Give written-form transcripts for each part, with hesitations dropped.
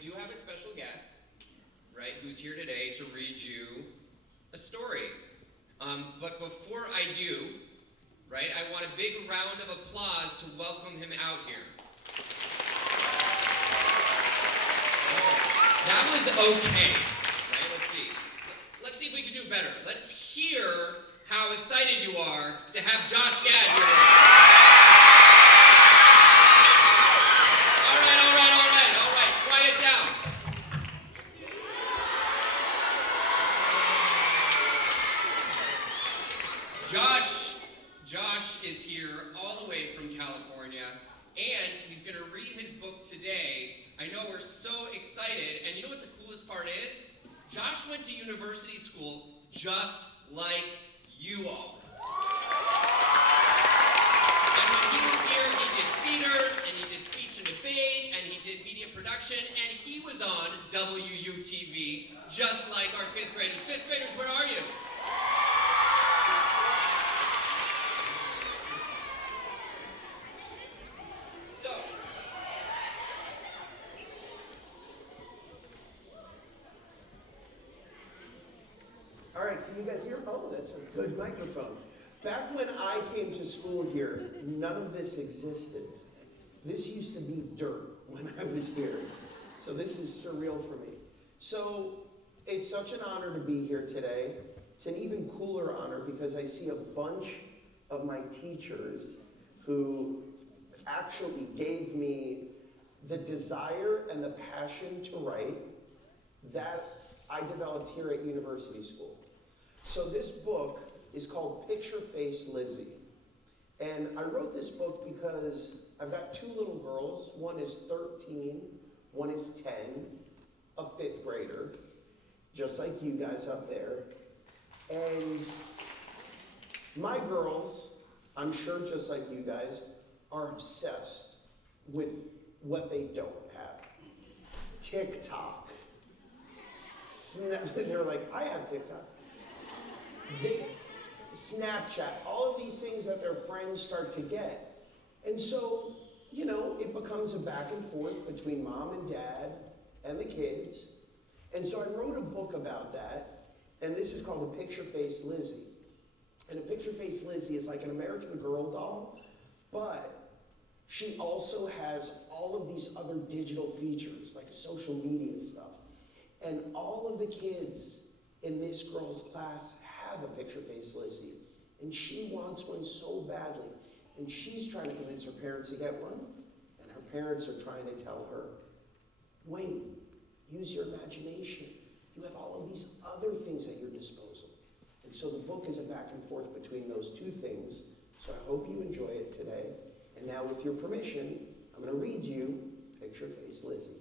do have a special guest, right, who's here today to read you a story. But before I do, right, I want a big round of applause to welcome him out here. That was okay, right? Let's see if we can do better. Let's hear how excited you are to have Josh Gad here. All right. Quiet down. Josh is here all the way from California, and he's going to read his book today. I know we're so excited, and you know what the coolest part is? Josh went to university school just like you all. And when he was here, he did theater, and he did speech and debate, and he did media production, and he was on WUTV, just like our fifth graders. Fifth graders, where are you? All right, can you guys hear? Oh, that's a good microphone. Back when I came to school here, none of this existed. This used to be dirt when I was here. So this is surreal for me. So it's such an honor to be here today. It's an even cooler honor because I see a bunch of my teachers who actually gave me the desire and the passion to write that I developed here at university school. So this book is called Picture Face Lizzie. And I wrote this book because I've got two little girls. One is 13, one is 10, a fifth grader, just like you guys up there. And my girls, I'm sure just like you guys, are obsessed with what they don't have. TikTok. They're like, I have TikTok. Snapchat, all of these things that their friends start to get. And so, you know, it becomes a back and forth between mom and dad and the kids. And so I wrote a book about that, and this is called A Picture Face Lizzie. And A Picture Face Lizzie is like an American Girl doll, but she also has all of these other digital features, like social media stuff. And all of the kids in this girl's class have a Picture Face Lizzie, and she wants one so badly. And she's trying to convince her parents to get one, and her parents are trying to tell her, wait, use your imagination. You have all of these other things at your disposal. And so the book is a back and forth between those two things. So I hope you enjoy it today. And now with your permission, I'm going to read you Picture Face Lizzie.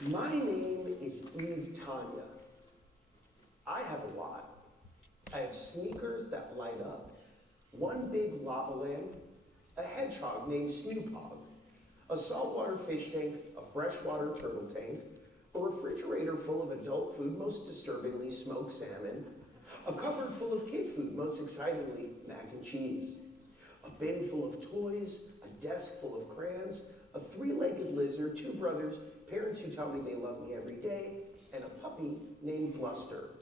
My name is Eve Tanya. I have a lot. I have sneakers that light up, one big lava lamp, a hedgehog named Snoop Hogg, a saltwater fish tank, a freshwater turtle tank, a refrigerator full of adult food, most disturbingly smoked salmon, a cupboard full of kid food, most excitingly mac and cheese, a bin full of toys, a desk full of crayons, a three-legged lizard, two brothers, parents who tell me they love me every day, and a puppy named Bluster.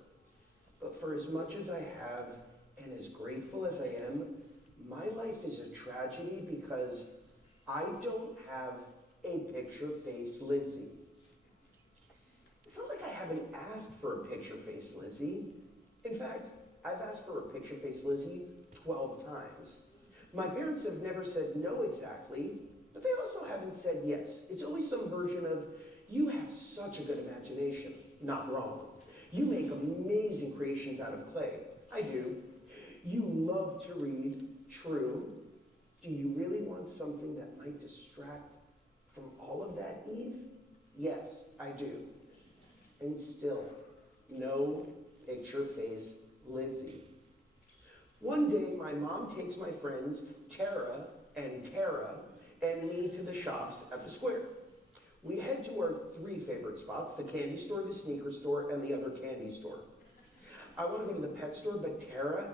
But for as much as I have, and as grateful as I am, my life is a tragedy because I don't have a picture face Lizzie. It's not like I haven't asked for a picture face Lizzie. In fact, I've asked for a picture face Lizzie 12 times. My parents have never said no exactly, but they also haven't said yes. It's always some version of, you have such a good imagination. Not wrong. You make amazing creations out of clay. I do. You love to read. True. Do you really want something that might distract from all of that, Eve? Yes, I do. And still, no picture face Lizzie. One day, my mom takes my friends, Tara and me to the shops at the square. We head to our three favorite spots, the candy store, the sneaker store, and the other candy store. I want to go to the pet store, but Tara,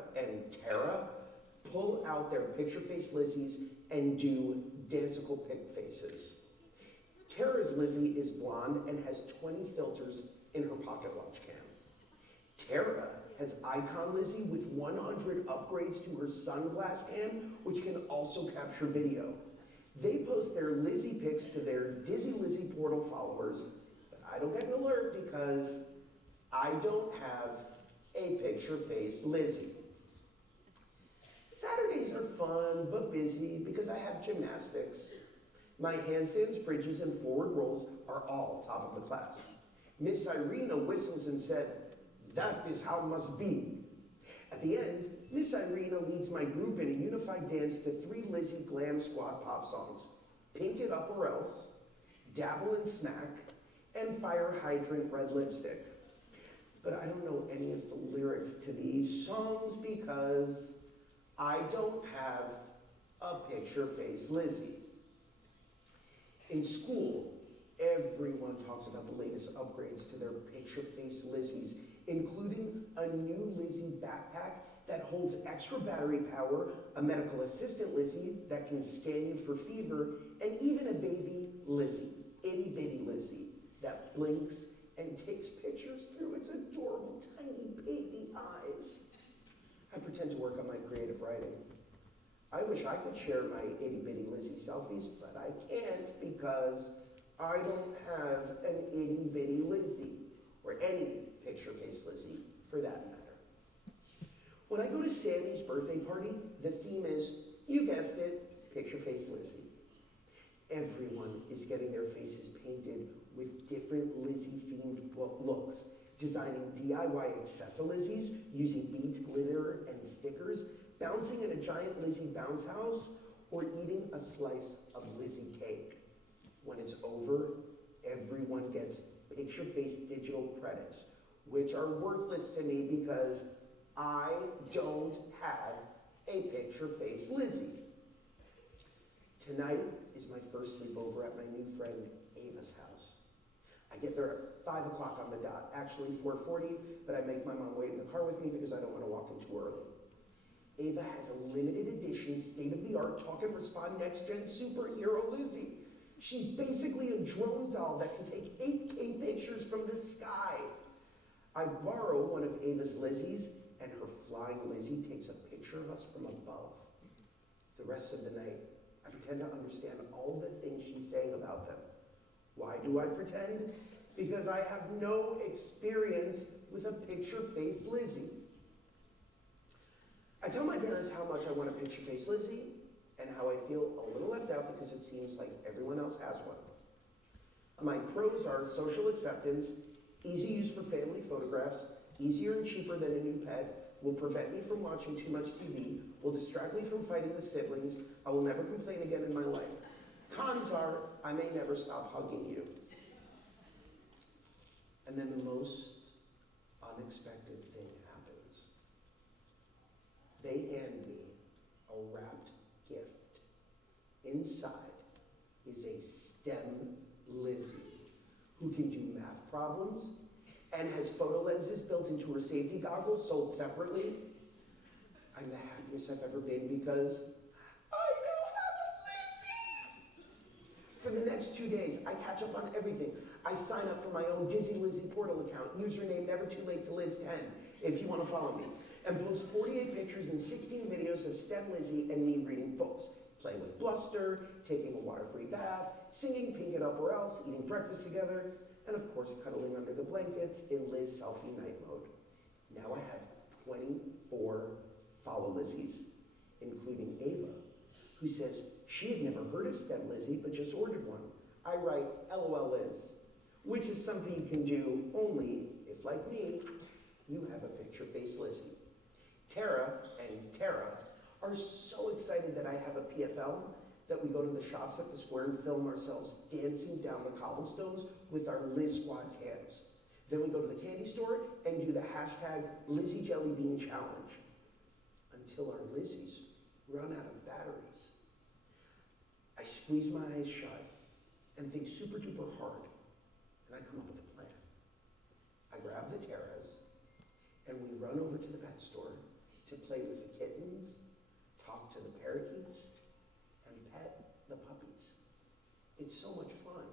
pull out their picture face Lizzies and do danceicle pic faces. Tara's Lizzie is blonde and has 20 filters in her pocket watch cam. Tara has icon Lizzie with 100 upgrades to her sunglass cam, which can also capture video. They post their Lizzie pics to their Dizzy Lizzie portal followers, but I don't get an alert because I don't have a picture face Lizzie. Saturdays are fun but busy because I have gymnastics. My handstands, bridges, and forward rolls are all top of the class. Miss Irina whistles and said, "That is how must be." At the end, Miss Irina leads my group in a unified dance to 3 Lizzie Glam Squad pop songs, Pink It Up or Else, Dabble and Snack, and Fire Hydrant Red Lipstick. But I don't know any of the lyrics to these songs because I don't have a picture face Lizzie. In school, everyone talks about the latest upgrades to their picture face Lizzies, including a new Lizzie backpack that holds extra battery power, a medical assistant Lizzie that can scan you for fever, and even a baby Lizzie, itty bitty Lizzie, that blinks and takes pictures through its adorable tiny baby eyes. I pretend to work on my creative writing. I wish I could share my itty bitty Lizzie selfies, but I can't because I don't have an itty bitty Lizzie, or any picture face Lizzie for that matter. When I go to Sammy's birthday party, the theme is, you guessed it, picture face Lizzie. Everyone is getting their faces painted with different Lizzie-themed looks, designing DIY accessorities using beads, glitter, and stickers, bouncing in a giant Lizzie bounce house, or eating a slice of Lizzie cake. When it's over, everyone gets picture face digital credits, which are worthless to me because I don't have a picture face Lizzie. Tonight is my first sleepover at my new friend Ava's house. I get there at 5 o'clock on the dot, actually 4:40, but I make my mom wait in the car with me because I don't want to walk in too early. Ava has a limited edition, state-of-the-art talk and respond next-gen superhero Lizzie. She's basically a drone doll that can take 8K pictures from the sky. I borrow one of Ava's Lizzies, and her flying Lizzie takes a picture of us from above. The rest of the night, I pretend to understand all the things she's saying about them. Why do I pretend? Because I have no experience with a picture face Lizzie. I tell my parents how much I want a picture face Lizzie, and how I feel a little left out because it seems like everyone else has one. My pros are social acceptance, easy use for family photographs, easier and cheaper than a new pet, will prevent me from watching too much TV, will distract me from fighting with siblings, I will never complain again in my life. Cons are, I may never stop hugging you. And then the most unexpected thing happens. They hand me a wrapped gift. Inside is a STEM Lizzie who can do math problems and has photo lenses built into her safety goggles sold separately. I'm the happiest I've ever been because I now have a Lizzie! For the next 2 days, I catch up on everything. I sign up for my own Dizzy Lizzie portal account, username never too late to Liz 10, if you want to follow me, and post 48 pictures and 16 videos of STEM Lizzie and me reading books, playing with Bluster, taking a water-free bath, singing Pink It Up or Else, eating breakfast together, and of course cuddling under the blankets in Liz selfie night mode. Now I have 24 follow Lizzies, including Ava, who says she had never heard of STEM Lizzie but just ordered one. I write LOL Liz, which is something you can do only if, like me, you have a picture face Lizzie. Tara and Tara are so excited that I have a PFL that we go to the shops at the square and film ourselves dancing down the cobblestones with our Liz Squad cams. Then we go to the candy store and do the hashtag Lizzie Jelly Bean Challenge until our Lizzies run out of batteries. I squeeze my eyes shut and think super duper hard, and I come up with a plan. I grab the Terras and we run over to the pet store to play with the kittens, talk to the parakeets, and pet the puppies. It's so much fun.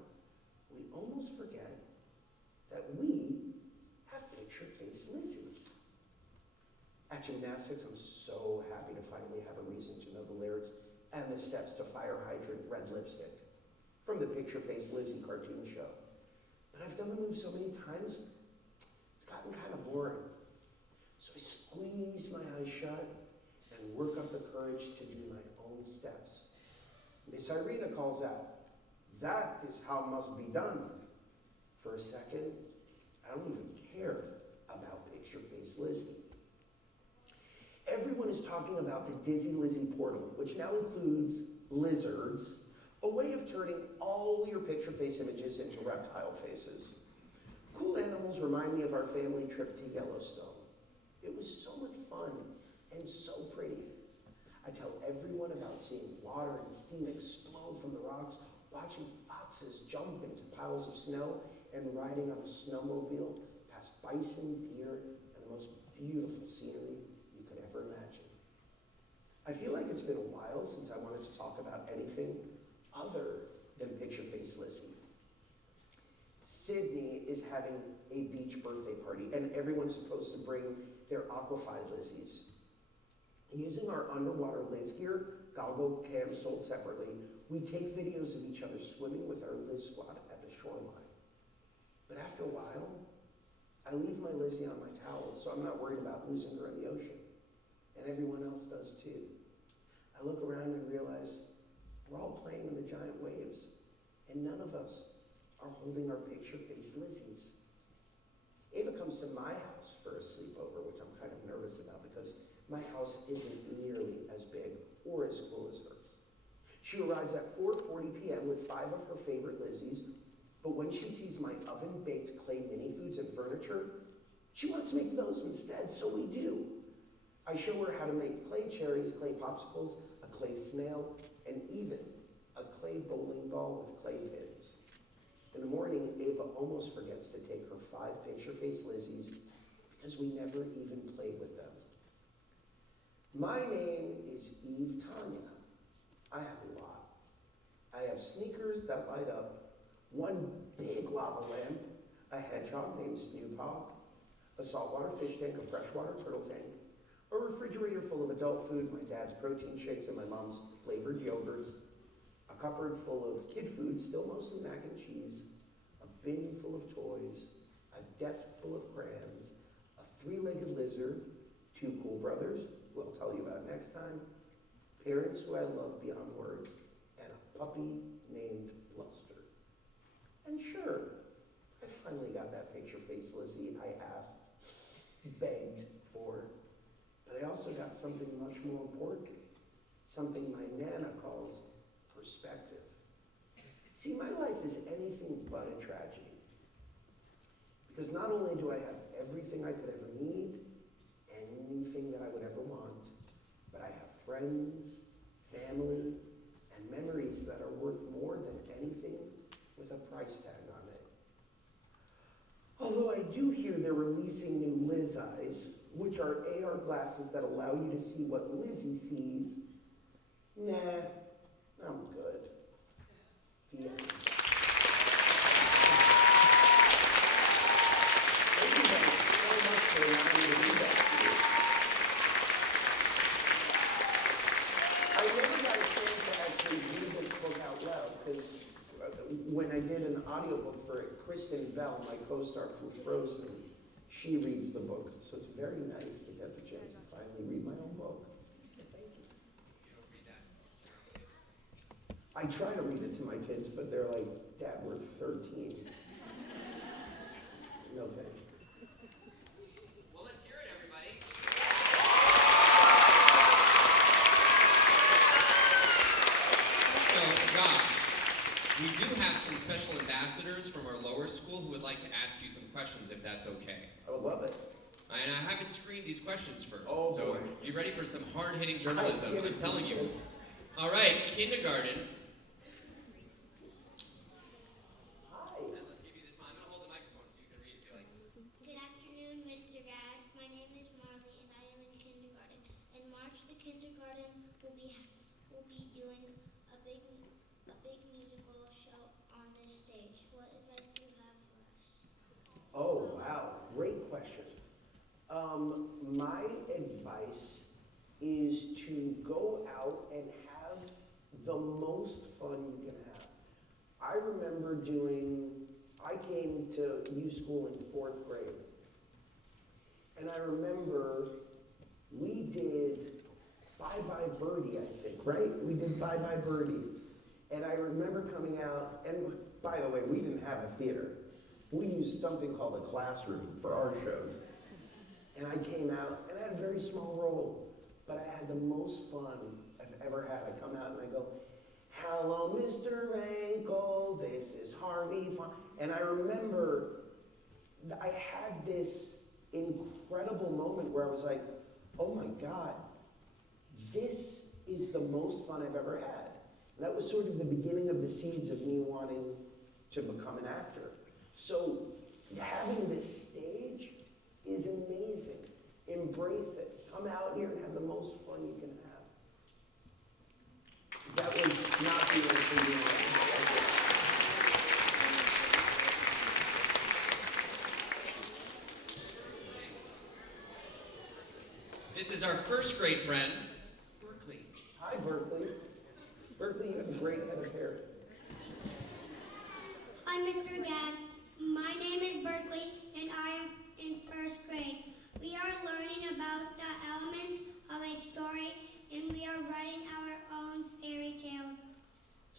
We almost forget that we have picture-face Lizzies. At gymnastics, I'm so happy to finally have a reason to know the lyrics and the steps to Fire Hydrant Red Lipstick from the Picture-Face Lizzie cartoon show. But I've done the move so many times, it's gotten kind of boring. So I squeeze my eyes shut and work up the courage to do my own steps. Miss Irina calls out, "That is how must be done." For a second, I don't even care about Picture-Face Lizzie. Everyone is talking about the Dizzy Lizzie portal, which now includes lizards, a way of turning all your picture face images into reptile faces. Cool animals remind me of our family trip to Yellowstone. It was so much fun and so pretty. I tell everyone about seeing water and steam explode from the rocks, watching foxes jump into piles of snow, and riding on a snowmobile past bison, deer, and the most beautiful scenery you could ever imagine. I feel like it's been a while since I wanted to talk about anything other than Picture-Face Lizzie. Sydney is having a beach birthday party, and everyone's supposed to bring their Aquafy Lizzies. Using our underwater Liz gear, goggle cams sold separately, we take videos of each other swimming with our Liz squad at the shoreline. But after a while, I leave my Lizzie on my towel, so I'm not worried about losing her in the ocean. And everyone else does too. I look around and realize we're all playing in the giant waves, and none of us are holding our picture-face Lizzies. Ava comes to my house for a sleepover, which I'm kind of nervous about because my house isn't nearly as big or as cool as hers. She arrives at 4:40 p.m. with 5 of her favorite Lizzies, but when she sees my oven-baked clay mini foods and furniture, she wants to make those instead, so we do. I show her how to make clay cherries, clay popsicles, a clay snail, and even a clay bowling ball with clay pins. In the morning, Ava almost forgets to take her 5 picture-face Lizzies because we never even played with them. My name is Eve Tanya. I have a lot. I have sneakers that light up, one big lava lamp, a hedgehog named Snoop Hogg, a saltwater fish tank, a freshwater turtle tank, a refrigerator full of adult food, my dad's protein shakes and my mom's flavored yogurts, a cupboard full of kid food, still mostly mac and cheese, a bin full of toys, a desk full of crayons, a 3-legged lizard, 2 cool brothers, who I'll tell you about next time, parents who I love beyond words, and a puppy named Bluster. And sure, I finally got that picture-face Lizzie I asked, begged for, but I also got something much more important, something my Nana calls perspective. See, my life is anything but a tragedy, because not only do I have everything I could ever need, anything that I would ever want, but I have friends, family, and memories that are worth more than anything with a price tag on it. Although I do hear they're releasing new Liz Eyes, which are AR glasses that allow you to see what Lizzie sees. Nah, I'm good. The end. Thank you guys so much for allowing me to do that to you. I never got a chance to actually read this book out loud because when I did an audiobook for it, Kristen Bell, my co-star from Frozen, she reads the book. So it's very nice to get the chance to finally read my own book. So thank you. You don't read that. I try to read it to my kids, but they're like, "Dad, we're 13. No thanks. Well, let's hear it, everybody. So, Josh, we do have some special ambassadors from our lower school who would like to ask you some questions, if that's okay. I would love it. And I haven't screened these questions first, Oh, so boy. be ready for some hard-hitting journalism, Give it I'm to telling me, you. kids. All right, kindergarten. Hi. And let's give you this one. I'm going to hold the microphone so you can read if you like. Good afternoon, Mr. Gad. My name is Marley, and I am in kindergarten. In March, the kindergarten will be will be doing a big musical show on this stage. What advice do you have for us? Oh, wow, great question. My advice is to go out and have the most fun you can have. I remember I came to U School in fourth grade, and I remember we did Bye Bye Birdie, I think, right? We did Bye Bye Birdie. And I remember coming out, and by the way, we didn't have a theater. We used something called a classroom for our shows. And I came out, and I had a very small role, but I had the most fun I've ever had. I come out and I go, "Hello, Mr. Rankle, this is Harvey." And I remember I had this incredible moment where I was like, oh my God, this is the most fun I've ever had. And that was sort of the beginning of the seeds of me wanting to become an actor. So having this stage is amazing. Embrace it. Come out here and have the most fun you can have. That was not the answer. This is our first grade friend, Berkeley. Hi, Berkeley. Berkeley, you have a great head of hair. Hi, Mr. Gad. My name is Berkeley, and I am in first grade. We are learning about the elements of a story, and we are writing our own fairy tale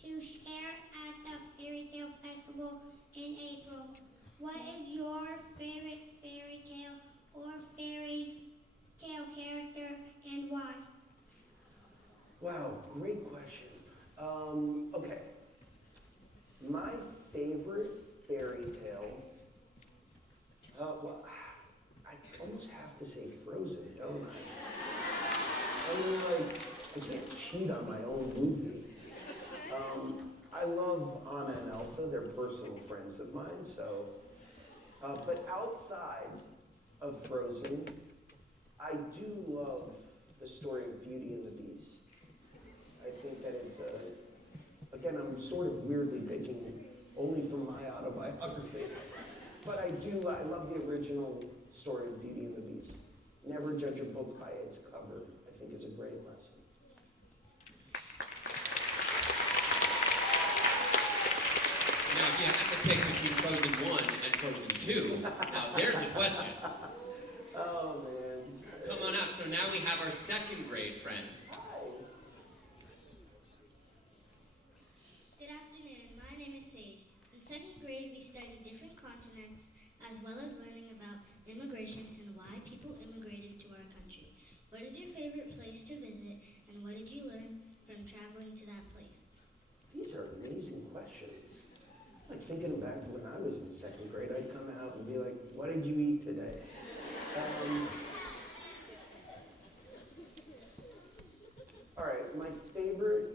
to share at the Fairy Tale Festival in April. What is your favorite fairy tale or fairy tale character, and why? Wow, great question. Okay. My favorite fairy tale, well, I almost have to say Frozen, don't I? I mean, like, I can't cheat on my own movie. I love Anna and Elsa, they're personal friends of mine, so. But outside of Frozen, I do love the story of Beauty and the Beast. I think that it's again, I'm sort of weirdly picking only from my autobiography, but I love the original story of Beauty and the Beast. Never judge a book by its cover, I think is a great lesson. Now, if you had to pick between Frozen 1 and Frozen 2, now there's a question. Oh, man. Come on out. So now we have our second grade friend. Hi. Good afternoon. My name is Sage. In second grade, we studied different continents as well as learning about immigration and why people immigrated to our country. What is your favorite place to visit, and what did you learn from traveling to that place? These are amazing questions. Like thinking back to when I was in second grade, I'd come out and be like, "What did you eat today?" All right, my favorite.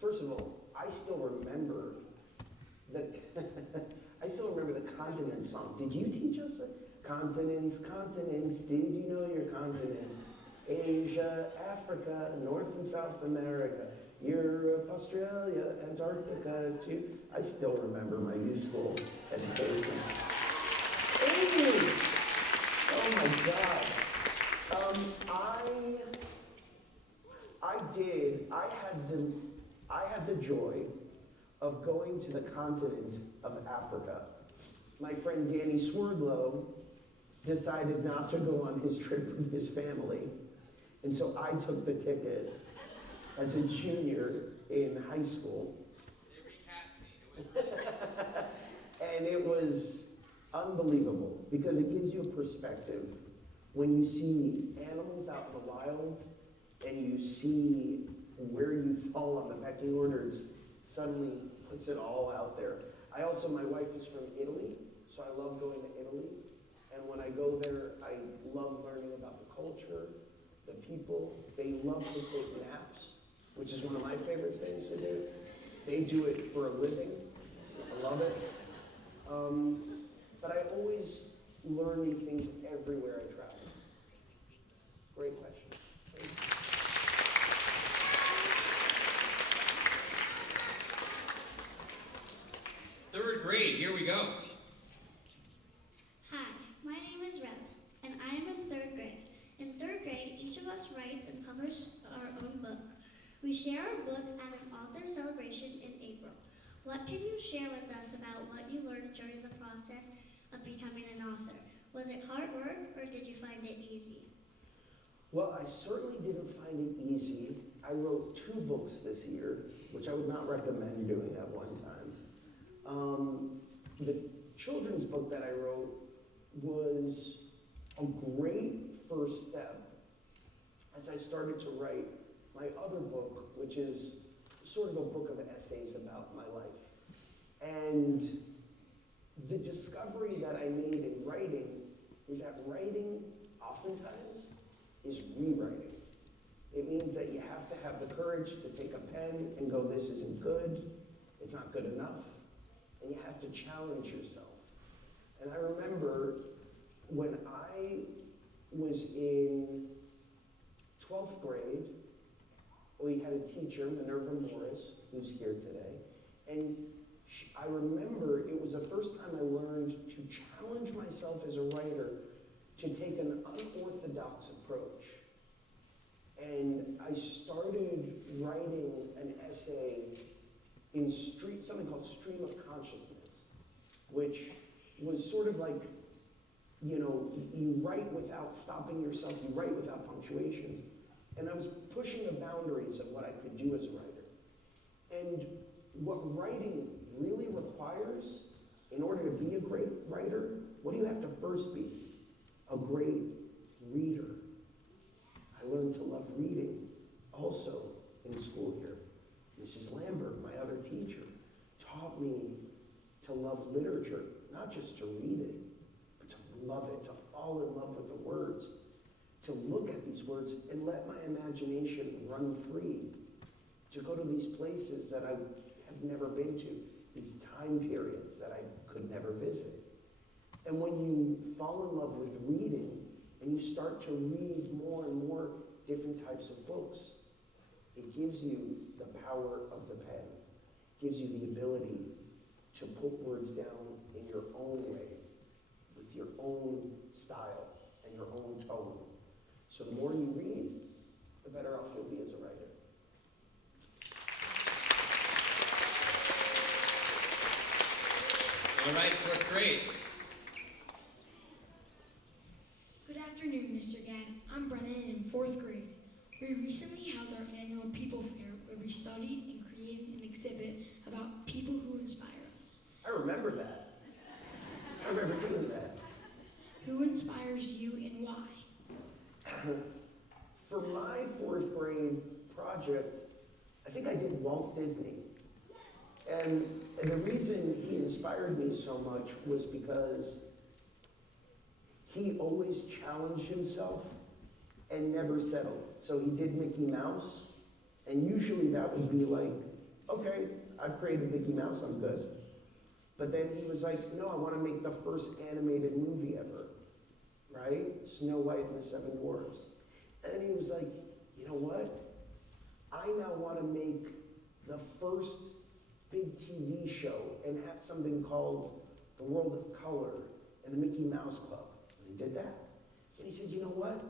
First of all, I still remember the I still remember the continent song. Did you teach us it? Continents, continents. Did you know your continents? Asia, Africa, North and South America, Europe, Australia, Antarctica, too. I still remember my U School education. Hey! Oh my God. I had the joy of going to the continent of Africa. My friend Danny Swerdlow decided not to go on his trip with his family, and so I took the ticket as a junior in high school. And it was unbelievable because it gives you a perspective when you see animals out in the wild and you see where you fall on the pecking order. It suddenly puts it all out there. My wife is from Italy, so I love going to Italy. And when I go there, I love learning about the culture, the people. They love to take naps, which is one of my favorite things to do. They do it for a living. I love it. But I always learn new things everywhere I travel. Great question. Thank you. In third grade, each of us writes and publishes our own book. We share our books at an author celebration in April. What can you share with us about what you learned during the process of becoming an author? Was it hard work or did you find it easy? Well, I certainly didn't find it easy. I wrote 2 books this year, which I would not recommend doing at one time. The children's book that I wrote was a great first step as I started to write my other book, which is sort of a book of essays about my life. And the discovery that I made in writing is that writing oftentimes is rewriting. It means that you have to have the courage to take a pen and go, this isn't good, it's not good enough, and you have to challenge yourself. And I remember when I was in 12th grade, we had a teacher, Minerva Morris, who's here today, and I remember it was the first time I learned to challenge myself as a writer to take an unorthodox approach. And I started writing an essay in something called Stream of Consciousness, which was sort of like, you write without stopping yourself, you write without punctuation. And I was pushing the boundaries of what I could do as a writer. And what writing really requires, in order to be a great writer, what do you have to first be? A great reader. I learned to love reading also in school here. Mrs. Lambert, my other teacher, taught me to love literature, not just to read it, but to love it, to fall in love with the words, to look at these words and let my imagination run free, to go to these places that I have never been to, these time periods that I could never visit. And when you fall in love with reading and you start to read more and more different types of books, it gives you the power of the pen, gives you the ability to put words down in your own way, with your own style and your own tone. So the more you read, the better off you'll be as a writer. All right, 4th grade. Good afternoon, Mr. Gadd. I'm Brennan in 4th grade. We recently held our annual People Fair where we studied and created an exhibit about people who inspire us. I remember that. I remember doing that. Who inspires you and why? For my 4th grade project, I think I did Walt Disney. And the reason he inspired me so much was because he always challenged himself and never settled. So he did Mickey Mouse, and usually that would be like, okay, I've created Mickey Mouse, I'm good. But then he was like, no, I want to make the first animated movie ever, right? Snow White and the 7 Dwarfs. And then he was like, you know what? I now want to make the first big TV show and have something called The World of Color and the Mickey Mouse Club. And he did that. And he said, you know what?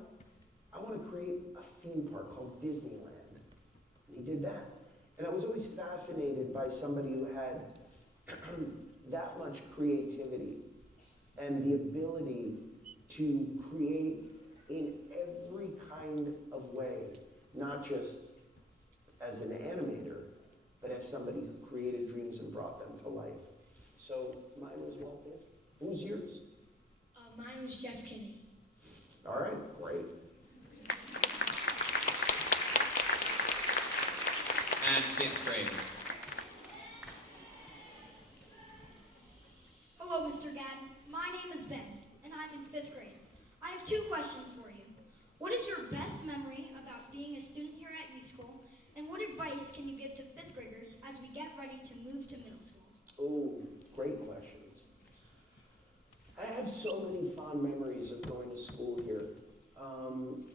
I want to create a theme park called Disneyland. And he did that. And I was always fascinated by somebody who had that much creativity and the ability to create in every kind of way, not just as an animator, but as somebody who created dreams and brought them to life. So mine was Walt Disney. Who was yours? Mine was Jeff Kinney. All right, great. And 5th grade. Hello, Mr. Gadd. My name is Ben, and I'm in 5th grade. I have 2 questions for you. What is your best memory about being a student here at U-School, and what advice can you give to 5th graders as we get ready to move to middle school? Oh, great questions. I have so many fond memories of going to school here.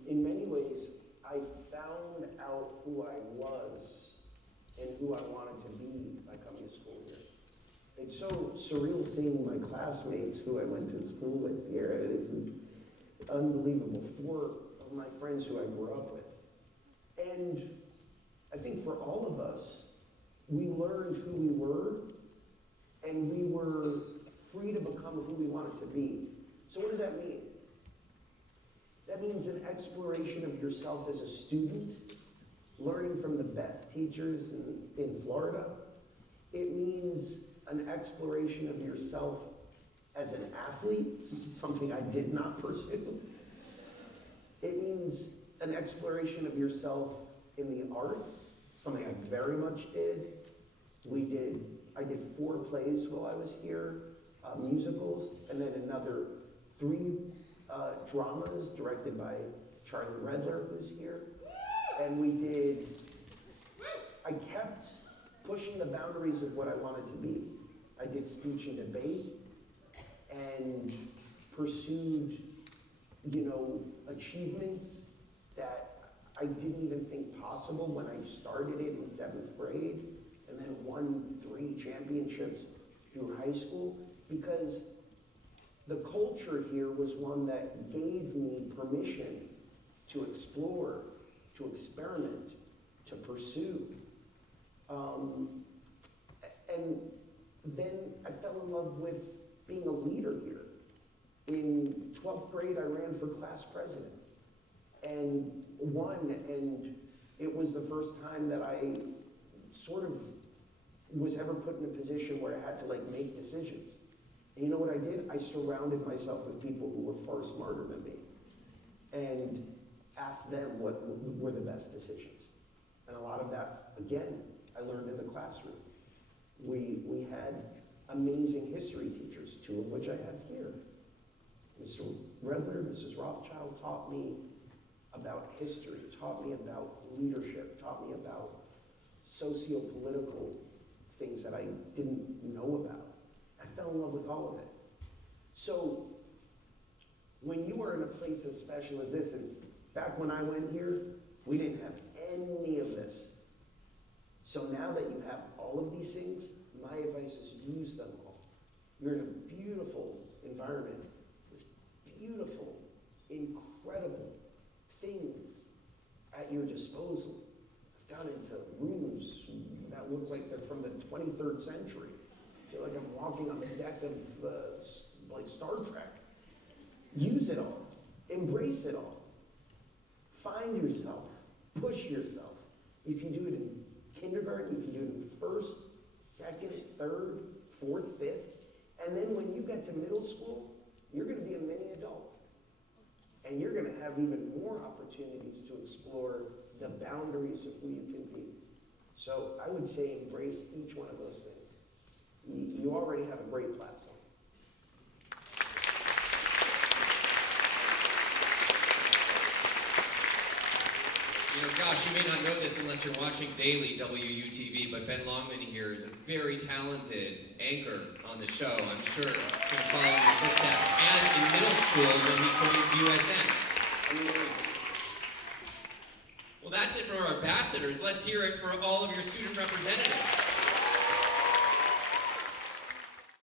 In many ways, I found out who I was and who I wanted to be by coming to school here. It's so surreal seeing my classmates who I went to school with here. This is unbelievable. 4 of friends who I grew up with. And I think for all of us, we learned who we were, and we were free to become who we wanted to be. So what does that mean? That means an exploration of yourself as a student, learning from the best teachers in Florida. It means an exploration of yourself as an athlete, something I did not pursue. It means an exploration of yourself in the arts, something I very much did. I did 4 plays while I was here, musicals, and then another 3 dramas directed by Charlie Redler, who's here. And I kept pushing the boundaries of what I wanted to be. I did speech and debate and pursued, achievements that I didn't even think possible when I started it in 7th grade, and then won 3 championships through high school, because the culture here was one that gave me permission to explore, to experiment, to pursue. And then I fell in love with being a leader here. In 12th grade, I ran for class president and won, and it was the first time that I sort of was ever put in a position where I had to make decisions. And you know what I did? I surrounded myself with people who were far smarter than me and asked them what were the best decisions. And a lot of that, again, I learned in the classroom. We had amazing history teachers, 2 of which I have here. Mr. Redler, Mrs. Rothschild taught me about history, taught me about leadership, taught me about socio-political things that I didn't know about. I fell in love with all of it. So when you are in a place as special as this, and back when I went here, we didn't have any of this. So now that you have all of these things, my advice is use them all. You're in a beautiful environment with beautiful, incredible things at your disposal. I've gone into rooms that look like they're from the 23rd century. I feel like I'm walking on the deck of Star Trek. Use it all. Embrace it all. Find yourself. Push yourself. You can do it in kindergarten, you can do it in 1st, 2nd, 3rd, 4th, 5th. And then when you get to middle school, you're going to be a mini adult. And you're going to have even more opportunities to explore the boundaries of who you can be. So I would say embrace each one of those things. You already have a great platform. Josh, you may not know this unless you're watching daily WUTV, but Ben Longman here is a very talented anchor on the show. I'm sure going to follow in your footsteps. And in middle school when he joins USN. Well, that's it for our ambassadors. Let's hear it for all of your student representatives.